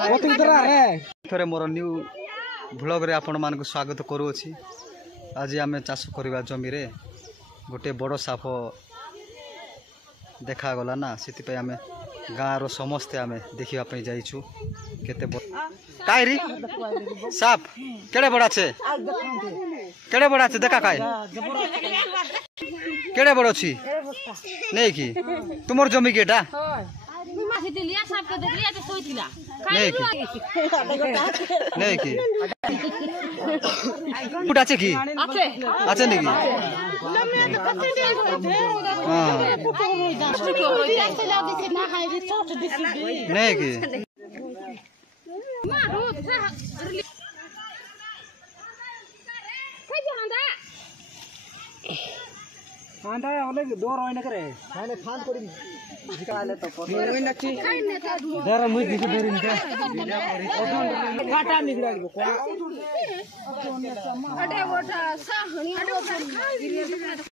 थोड़े more new blog रे आपण मान स्वागत करूँगी। आज आम चाष करवा जमी रे गोटे बड़ साप देखागला ना से आम गाँव समस्ते आम देखापी जाइछु केते काई साप केड़े बड़ा छे केड़े बड़ा छे देखा काई केड़े बड़ छी नहीं कि तुमर जमी केटा नहीं कि আছে কি আছে নাকি नहीं कि आंदा ओले डोर होइना करे खाने खान करी निकाले तो जरा मुई दिस डोरी निकाल काटा निकला को अटे गोटा साहणी